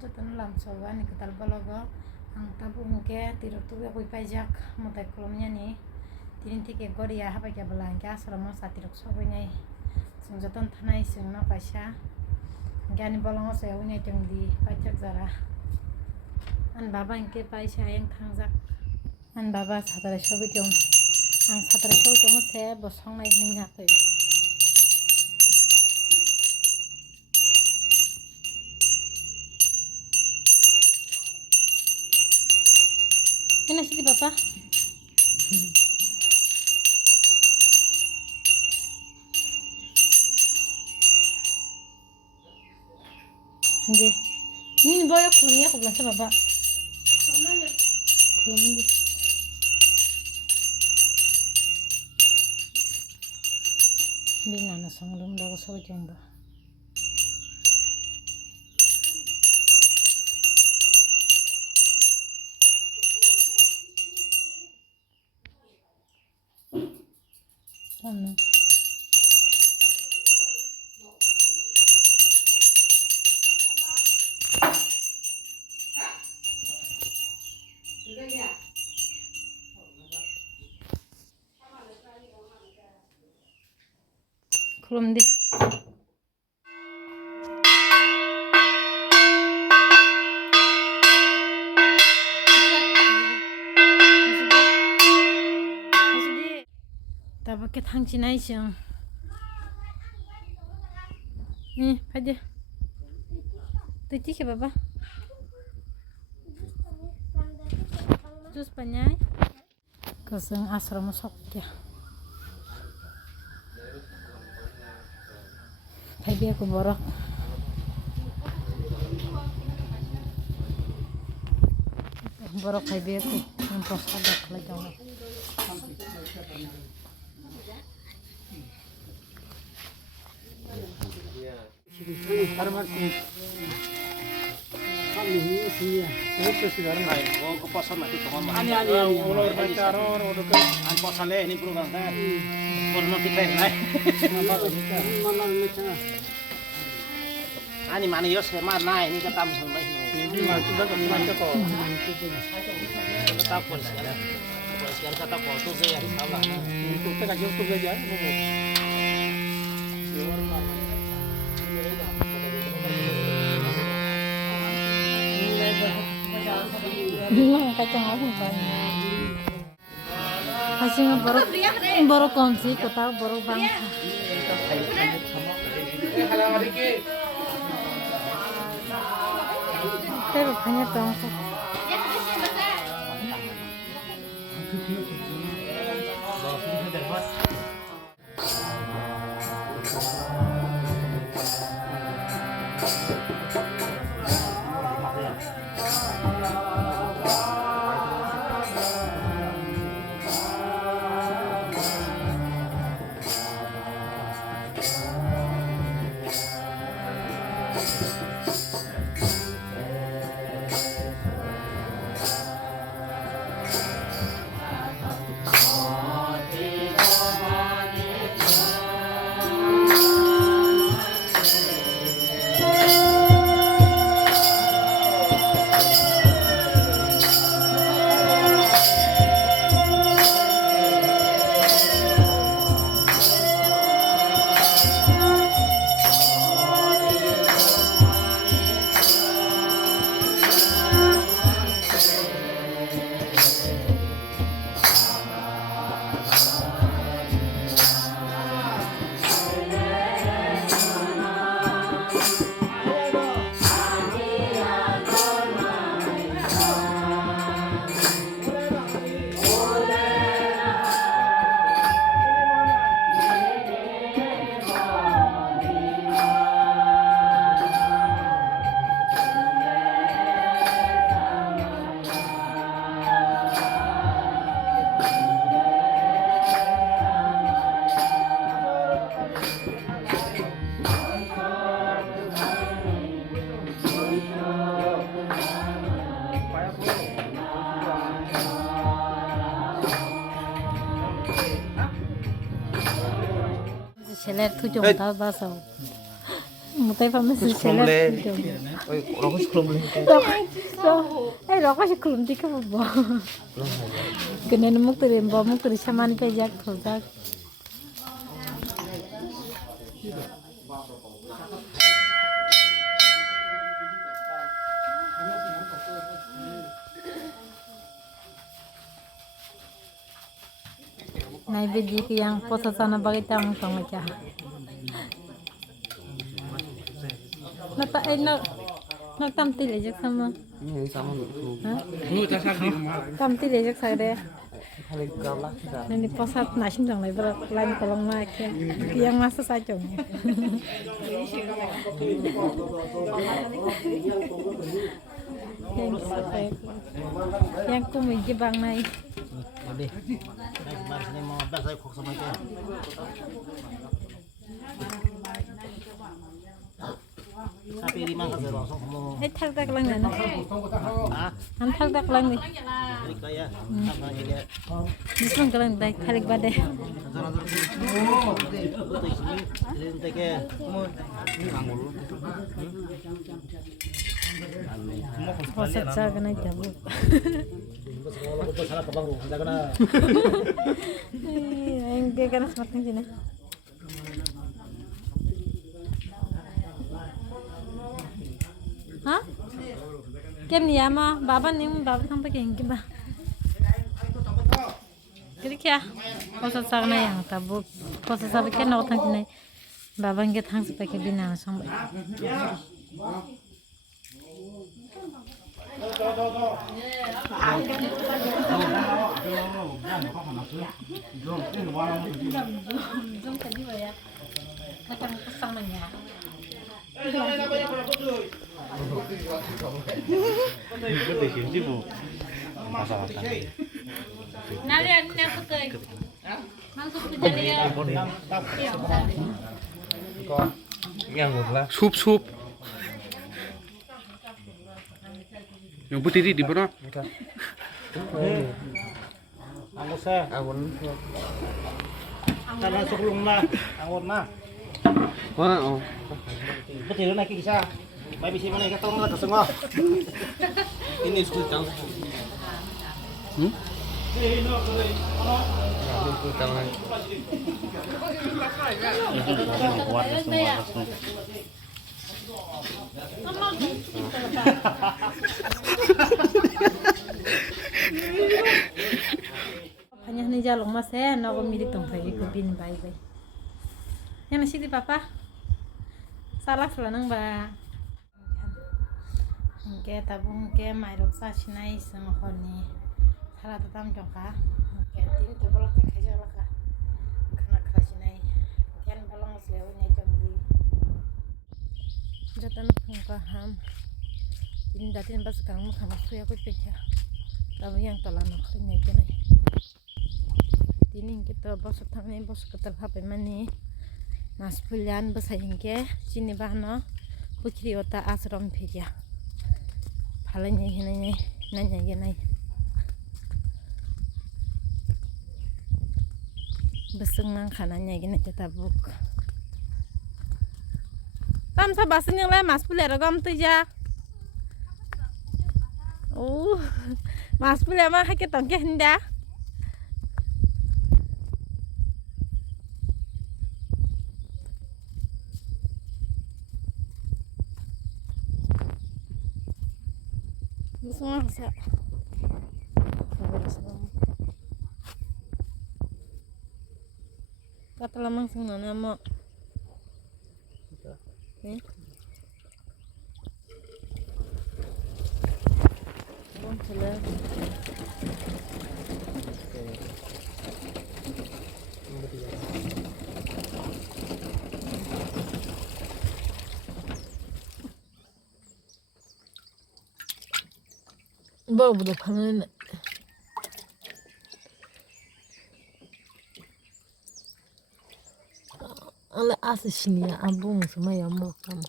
jotono lamsoga ni ketal balogo ang tabu muke tirok tuge koi paijak motai kolomnya ni tini tike goria hapai ke belangka asrama satirok sogonya sung joton thanai sung na paisa gani bolongo se unya tengdi pajak zara an baba inke paisa yang thangjak an baba satara sobi jong ang satara sobi jong se bosong nai ning hapai Ini sih papa. Ande. Ini boyo kulumnya aku belasa papa. Kulumnya. Kulumnya. Ini nana sanglum dago so jengba. Ano? Kulum di. Pakai tangci naik sih, nih aja, tuh cik apa? Terus banyak, keseng asrama sok ya, kayak aku borok, kayak aku, impos ada kelajang. Ani mana yo semar naik ini ketam sama ini. Kata polisi kata foto saya salah. Itu tak jauh tu saja. Kacang apa banyak. Hasilnya baru kongsi kota baru bangsa. Tapi banyak bangsa. ছেলের থুজং তা বাসাও 못해 보면서 클롬래. 셀럽 어이 라고시 클롬래. eh lo kasih kelum dikit bo kena nemu teri saman pejak kozak nai bedi ki yang posa sana bagi tang tong aja nata nak tamti lejak sama Ini sama itu. tamti lejak sagde Kali gablah kita. Nani posat nasim jang lai berat lain kolong nak yang masa sajong yang kumi jebang nai Deh. Mari sini mau dah saya kok sama itu. Tapi di mana saya langsung mau. thak tak lang nana Ah, an thak tak lang ni jadi kaya. Sama dia. nisman kalang dai thalik bade Itu sini, ini teke. Angul. posat sa kana jabu Salah kabang ru, hendak kena. yang dia kana semakin sini ha kem ni ama baba thang pa keng ba kiri kya posat sa kana yang tabu posat sa ken no thang sini baba nge thang sa pa ke bina song Zoom tadi ya. Macam kesamanya. Nalian aku tuh. Langsung ke jalan. 숲. Yang berdiri di mana? Anggur sa. Anggur. Karena sebelum na, anggur na. Wah, oh. Betul nak kisah. Mai bisi mana ka tong la ka sengo. Ini school tang. Ini school tang. Hanya ni jalong mas nago miri tong pai ko bin bai. Yang nasi di papa. Salah nang ba. Ke tabung ke mai rok sa chinai sang khoni. Sala tatam jongka. Ke tin to bolak ke jala ka. Khana kha chinai. Ken balong sleo nei jongli. Jatan phungka ham. Tin datin bas kang mu khama suya ko pecha. Tabu yang tolana khri nei kenai. Tining kita bos thang nei bos ketel hape mani. Mas pulian besahingke sini bahno putri ota asram pheja phalanya hinai nanya genai beseng nang khananya genai tabuk tam sa basin yang le mas pulian gam tuja mas pulian mah hake tongke hinda semua bisa kata lamang sing nana mo bom sila baru udah panen. Ala asa sini ya abung semua ya mau kamu.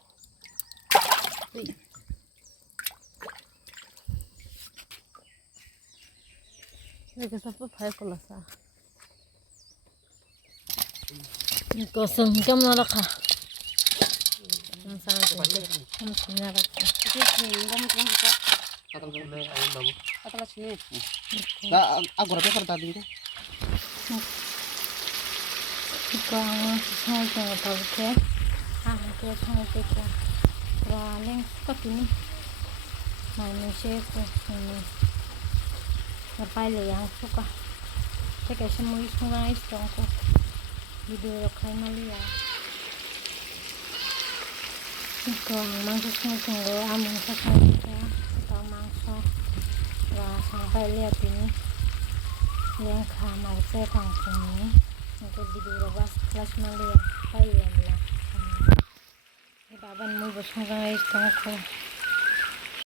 Mereka siapa pakai kolasa. Ini kosong kamu nak kah? sang punya lagi. Ayun babu. Aku rasa pada tadi itu. Ikaw ang susunod na ito, okay? Okay, sunod ito. Raling kapini. Manusia ko. Napali yang suka. Teka, semua sungai itu ko. Video kay Malia. Ikaw ang mangsusunod ko. Among susunod ko. Ito ang mangso. Sampai lihat ini. Yang kamar saya kangkung ini. Untuk video bas kelas Malia. Kaya lah. Ibaban mo ba sungai itu ko.